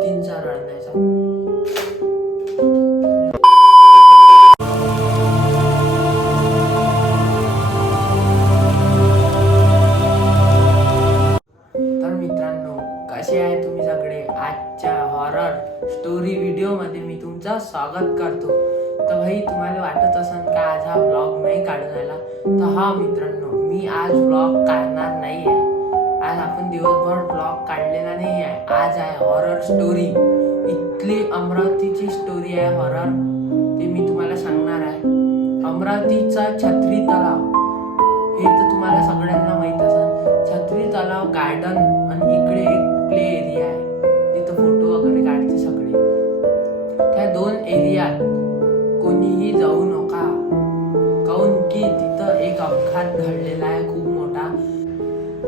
भूतींचा रडण्याचा. तर मित्रांनो, कसे आहे तुम्ही सगळे? आजच्या हॉरर स्टोरी व्हिडिओमध्ये मी तुमचं स्वागत करतो. तर भाई तुम्हाला वाटत असेल का आज हा व्लॉग नाही काढून आला, तर हा मित्रांनो, मी आज व्लॉग काढणार नाही आहे. आज आपण दिवसभर व्लॉग काढलेला नाही आहे. आज आहे हॉरर स्टोरी. इथली अमरावतीची स्टोरी आहे हॉरर, ते मी तुम्हाला सांगणार आहे. अमरावतीचा छत्री तलाव हे तर तुम्हाला सगळ्यांना माहित असेल. छत्री तलाव गार्डन आणि इकडे एक प्ले एरिया आहे, तिथं फोटो वगैरे काढते सगळे. त्या दोन एरियात कोणीही जाऊ नका, काऊन की तिथं एक अपघात घडलेला आहे खूप मोठा.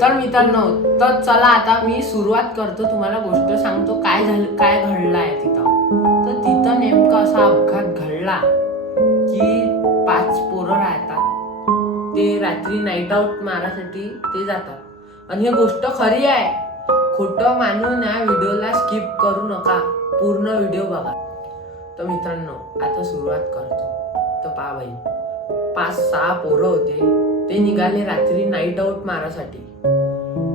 तर मित्रांनो, तर चला आता मी सुरुवात करतो, तुम्हाला गोष्ट सांगतो काय झालं, काय घडलं आहे तिथं. तर तिथं नेमका असा अपघात घडला की 5 पोरं राहतात, ते रात्री नाईट आउट मारासाठी ते जातात. आणि ही गोष्ट खरी आहे, खोटं मानून या व्हिडिओला स्किप करू नका, पूर्ण व्हिडिओ बघा. तर मित्रांनो, आता सुरुवात करतो. तर पहा बाई, 5-6 पोरं होते, ते निघाले रात्री नाईट आउट मारासाठी.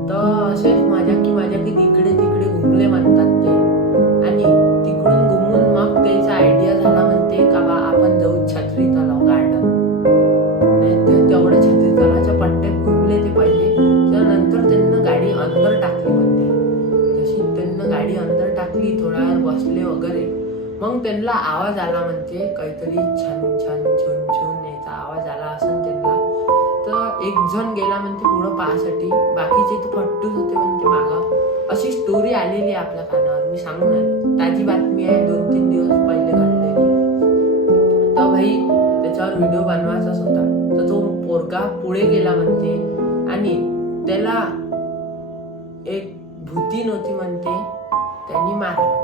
तर असे माझ्या की तिकडे तिकडे घुमले म्हणतात ते. आणि तिकडून घुमून मग त्याचा आयडिया झाला म्हणते का बा आपण जाऊ छत्री तलाव गार्डन. तेवढ्या छत्री तलावाच्या पट्ट्यात घुमले ते पहिले. त्यानंतर त्यांना गाडी अंदर टाकली म्हणते. जशी त्यांना गाडी अंदर टाकली, थोडा वेळ बसले वगैरे, मग त्यांना आवाज आला म्हणते, काहीतरी छन छन छुन छुन याचा आवाज आला असं त्यांना. तर एक जण गेला म्हणते पुढं पाहासाठी, बाकीचे तर फट्टूच होते म्हणते मागं. अशी स्टोरी आलेली आहे आपल्या कानावर, मी सांगून आलो. ताजी बातमी आहे, 2-3 दिवस पहिले घडलेली. तर भाई त्याच्यावर व्हिडिओ बनवायचाच होता. तर तो पोरगा पुढे गेला म्हणते आणि त्याला एक भूती नव्हती म्हणते, त्यांनी मारलं.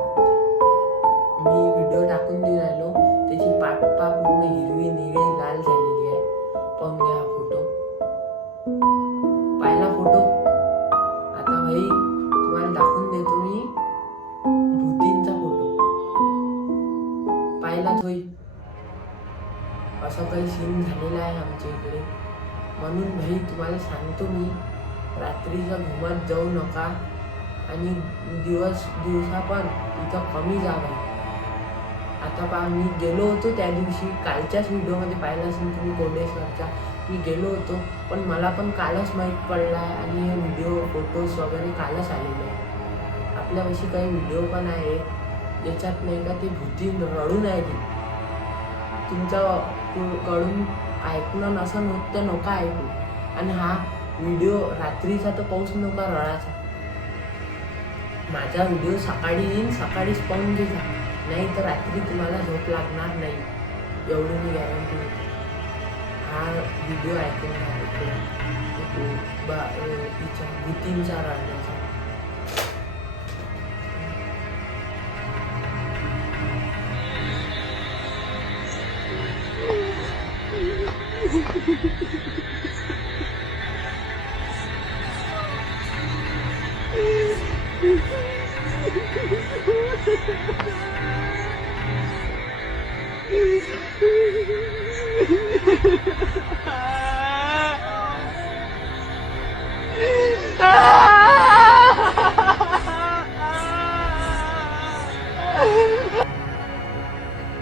मी व्हिडिओ टाकून देऊन राहिलो, त्याची पाठपा पूर्ण हिरवी निळी लाल झालेली आहे. पाहून घ्या हा फोटो. पाहिला फोटो? आता भाई तुम्हाला दाखवून देतो मी भूतींचा फोटो. पाहिला होई? असं काही सीन झालेला आहे आमच्या इकडे. म्हणून भाई तुम्हाला सांगतो मी, रात्रीचं घुमत जाऊ नका आणि दिवसा पण इथं कमी जा भाई. आता पहा, मी गेलो होतो त्या दिवशी, कालच्याच व्हिडिओमध्ये पाहिलं असेल तुम्ही कोंडेश्वरच्या. मी गेलो होतो, पण मला पण कालच माहीत पडला आहे आणि हे व्हिडिओ फोटोज वगैरे कालच आलेले आहे. आपल्यापाशी काही व्हिडिओ पण आहे याच्यात, नाही का, ते भूती रडून आहे ती. तुमच्याकडून ऐकणं नसं होत तर नका ऐकू. आणि हा व्हिडिओ रात्रीचा तर पाऊस नका रडायचा. माझा व्हिडिओ सकाळी येईन, सकाळीच पाहून घे, नाही तर रात्री तुम्हाला झोप लागणार नाही, एवढी मी गॅरंटी देते. हा व्हिडिओ ऐकून तिच्या भूतींचा रडण्याचा.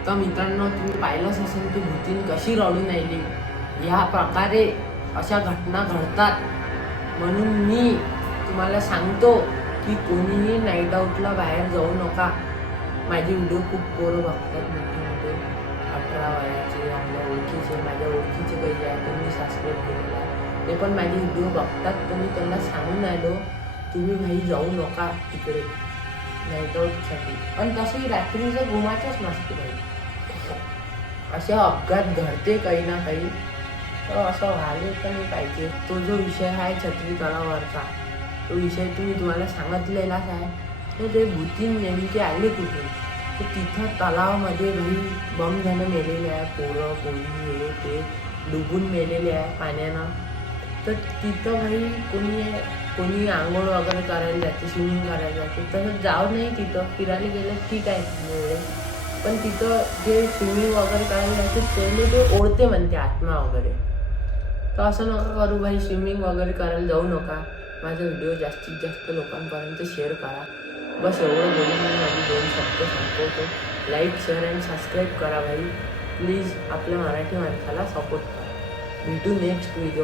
तर मित्रांनो, तुम्ही पाहिलंच असेल की भूतीन कशी रडून राहिली. ह्या प्रकारे अशा घटना घडतात. म्हणून मी तुम्हाला सांगतो की कोणीही नाईट आउटला बाहेर जाऊ नका. माझे व्हिडिओ खूप पोरं बघतात, मोठे 18 वयाचे, आपल्या ओळखीचे, माझ्या ओळखीचे काही आहे, त्यांनी सबस्क्राईब केलेलं आहे, ते पण माझे व्हिडिओ बघतात. तर मी त्यांना सांगून आलो, तुम्ही भाई जाऊ नका तिकडे नाईट आउटसाठी. पण तसंही रात्रीचं घुमायचंच नसते भाई. असे अपघात घडते काही ना काही, तर असं व्हायला तर नाही पाहिजे. तो जो विषय आहे छत्री तलावावरचा, तो विषय तुम्हाला सांगितलेलाच आहे. तर ते भूतीन नेमके आले कुठून? तर तिथं तलावामध्ये भाई बम जण मेलेले आहे, पोरं पोरी हे ते डुबून मेलेले आहे पाण्यानं. तर तिथं भाई कोणी आंघोळ वगैरे करायला जाते, स्विमिंग करायला जाते, तसं जाऊ नाही तिथं. फिरायला गेलं ठीक आहे मुळे, पण तिथं जे स्विमिंग वगैरे करायला जाते ते ओढते म्हणते आत्मा वगैरे. तर असं नका करू भाई, स्विमिंग वगैरे करायला जाऊ नका. माझा व्हिडिओ जास्तीत जास्त लोकांपर्यंत शेअर करा. बस एवढं बोलून मी माझी 2 शब्द संपवतो. लाईक, शेअर अँड सबस्क्राईब करा भाई. प्लीज आपल्या मराठी माणसाला सपोर्ट करा. भेटू नेक्स्ट व्हिडिओ.